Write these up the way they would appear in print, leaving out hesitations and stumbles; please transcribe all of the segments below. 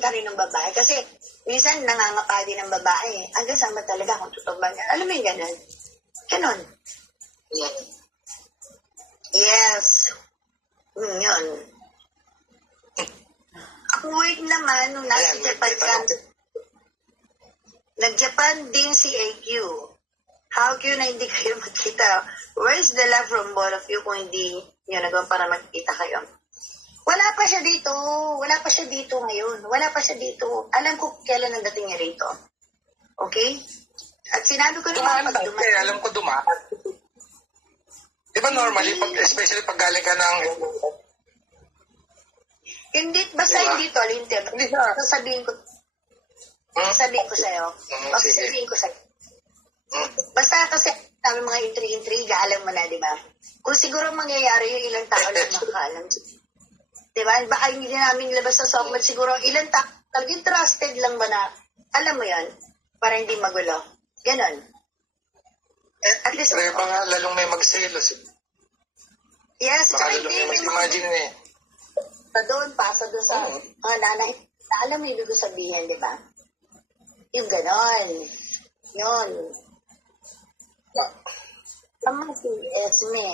ka rin ng babae. Kasi minsan nangangapa din ng babae. Hanggang saan ba talaga kung totoo ba niya? Alam mo yung ganun? Ganon. Yeah. Yes. Yun. Ako work naman, nung nasa Ayan, Japan ka, nag-Japan din si AQ. How Q na hindi kayo magkita? Where's the love from both of you kung hindi nyo nagawa para magkita kayo? Wala pa siya dito. Wala pa siya dito ngayon. Wala pa siya dito. Alam ko kailan ang dating niya rito. Okay? At sinabi ko naman Dumaan pag ba? Alam ko dumaan. Di ba normally, especially pag galing ka ng... Hindi, basta Diba? hindi to, Linter. Hindi siya. Sasabihin ko sa'yo. Sige. Sasabihin ko sa'yo. Mm. Basta kasi sabi mga intriga, alam mo na, di ba? Kung siguro mangyayari yung ilang tao lang makakaalam. Di ba? Baka hindi namin labas sa software, siguro ilang tao, talagang trusted lang ba na, alam mo yan, para hindi magulo. Ganon. At least, Pero pa nga, lalong may magselos. yes, Baka saka lalong hindi, may may mga mag-imagine eh. pasa doon sa mga nanay, na alam mo yung ibig ko sabihin, di ba? Yung ganon. Yun. Tama si Esme.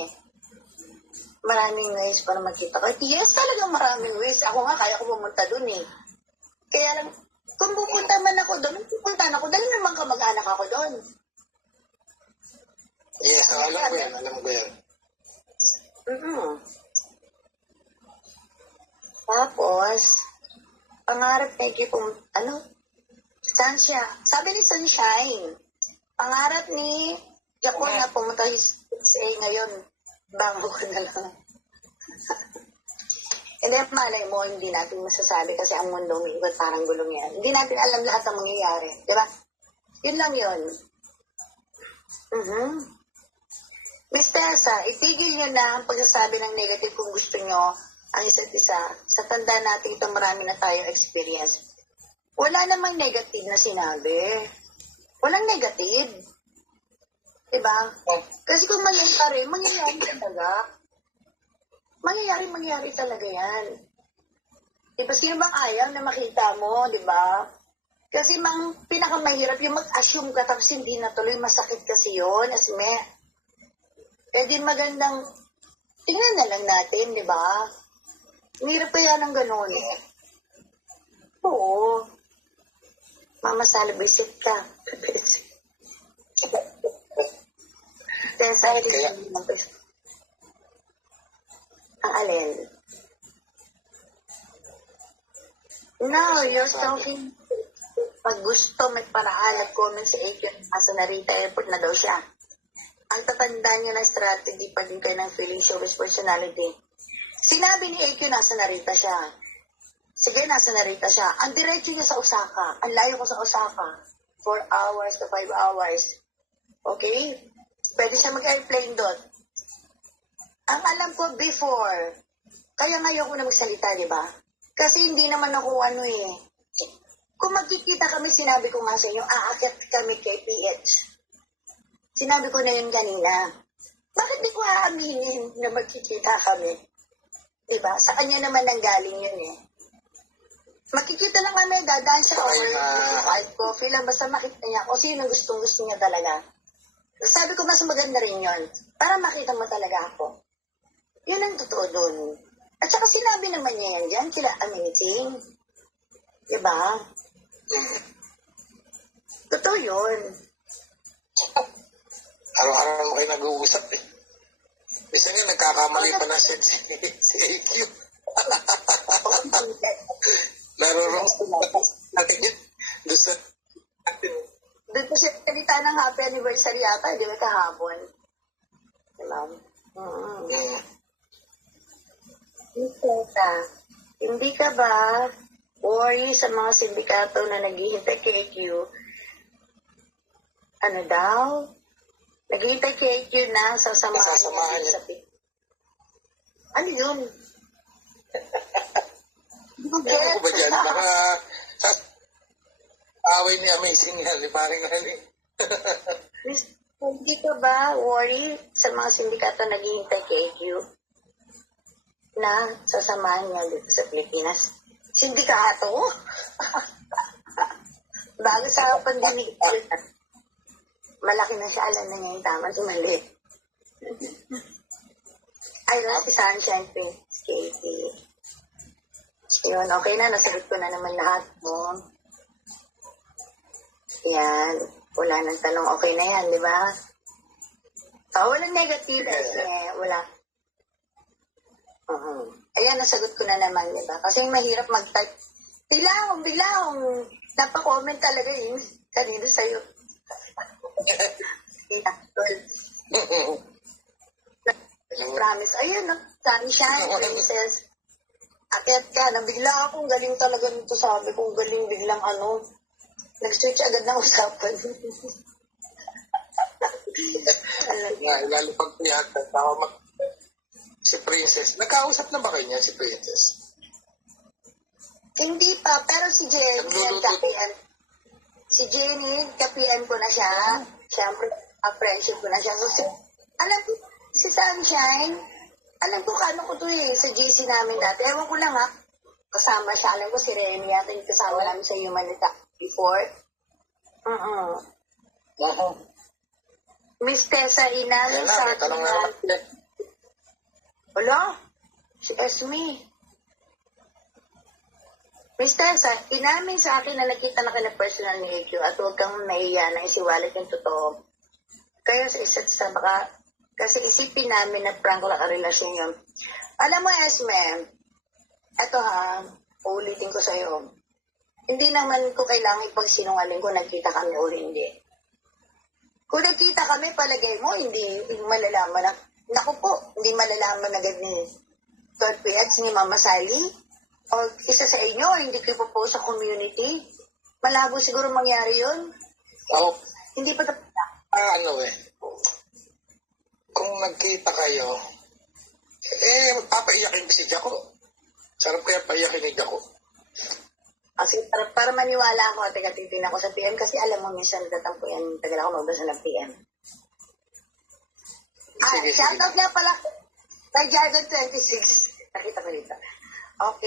Maraming ways para magkita ko. Yes, talagang maraming ways. Ako nga, kaya ko pumunta doon eh. Kaya lang, kung pupunta man ako doon, pupunta na ako, dahil naman kamag-anak ako doon. Yes, alam ko yan. Mm-hmm. Tapos, pangarap na kung, Sunshine. Sabi ni Sunshine, pangarap ni Japan na pumunta sa ngayon, bango ko na lang. Hindi, malay mo, hindi natin masasabi kasi ang mundo umiikot parang gulong yan. Hindi natin alam lahat ng mangyayari. Di ba? Yun lang yun. Miss Tessa, itigil nyo na ang pagsasabi ng negative kung gusto nyo ang isa't isa. Sa tanda natin ito, marami na tayo experience. Wala namang negative na sinabi. Walang negative. Diba? Kasi kung mangyayari talaga. Mangyayari talaga yan. Diba? Sino bang ayaw na makita mo, diba? Kasi pinakamahirap yung mag-assume ka tapos hindi natuloy, masakit kasi yun, Asme. Pwede magandang, tingnan na lang natin, diba? Mahirap kaya ng ganun. Oo. Mama Sally, visit ka. Tessa, Kaya, ang alin? No, you're talking. Pag gusto, may paraan at comment sa Aiken. Asa Narita Airport na daw siya. Ang tatandaan niya ng strategy pa din kayo ng feeling showbiz personality. Sinabi ni Aiken, nasa Narita siya. Sige, nasa Narita siya. Ang diretso niya sa Osaka. Ang layo ko sa Osaka. 4 hours to 5 hours. Okay? Pwede siya mag-airplane doon. Ang alam ko before, kaya ngayon ko na magsalita, di ba? Kasi hindi naman ako kung magkikita kami, sinabi ko nga sa inyo, aakyat kami kay PH. Sinabi ko na yun kanina. Bakit di ko aaminin na magkikita kami? Diba? Sa kanya naman nanggaling yun eh. Makikita lang kami, dadaan siya or kahit coffee lang, basta makita niya kung sino gusto niya talaga. Sabi ko, mas maganda rin yun. Para makita mo talaga ako. Yun ang totoo dun. At saka sinabi naman niya yan dyan, sila amazing. Diba? Totoo yun. araw-araw kayo nag-uusap eh. Isa nga, nagkakamali pa na si AQ. Narorong natin yun. Doon po siya salita ng happy anniversary yata, di ba kahapon? Diba? Teka, hindi ka ba worry sa mga sindikato na naghihintay kay AQ? Ano daw? Naghihintay kay AQ na sasamahan niya sa ano yun? Hindi ko Ewan ko ba get. dyan? Baka away ni Amazing yan. Parang Hindi ka ba worry sa mga sindikato na naghihintay kay AQ na sasamahan niya dito sa Pilipinas? sindikato. Bago sa pandemic, malaki na siya, alam na niya yung tama, tumali. Ayun, si Sunshine Pink, Katie. Yun, okay na, nasagot ko na naman lahat mo. Yan, wala nang tanong, okay na yan, di ba? Walang negative, wala. Ayan, nasagot ko na naman, di ba? Kasi mahirap mag-type. Bigla akong napakomment talaga yun kanina sa'yo. Promise. Ayun, no? Sunshine, princess. Akyat ka, nabigla akong galing talaga nito, sabi kong galing biglang nag-switch agad ng usapan. Lalo pag piyata, tama si Princess. Nagkausap na ba kayo niya si Princess? Hindi pa, pero si Jenny, nagkapian. Si Jenny, kapian ko na siya. Siyempre, friendship ko na siya. So, alam ko, si Sunshine, alam ko kano ko to sa GC namin dati. Ewan ko lang kasama siya. Alam ko si Remy yata yung kasama namin sa Humanita before. Miss Tessa, inamin Ayan sa na, may tanong na naman. Wala, si Esme. Miss Tessa, inamin sa akin na nakita na kayo personal ni AQ at huwag kang naiya na isiwalat yung totoo. Kayo sa isa't isa baka, kasi isipin namin na prank lang ang relasyon yun. Alam mo, Esme, eto uulitin ko sa'yo. Hindi naman ko kailangan ipagsinungaling kung nagkita kami o hindi. Kung nagkita kami, palagay mo, hindi malalaman na, naku po, hindi malalaman agad ni Todd Piats, ni Mama Sally, o isa sa inyo, hindi kayo po sa community. Malabo siguro mangyari yun. Hindi pa tapos na. Kung nagkita kayo, papaiyakin si Jaco. Sarap kaya paiyakin ni Jaco. Kasi para maniwala ako, titignan ko sa PM kasi alam mo, minsan nagtatampo yan, tagal ako magbasa ng PM. Sige. Shoutout nga pala kay Jargon 26. Nakita ko dito. Okay.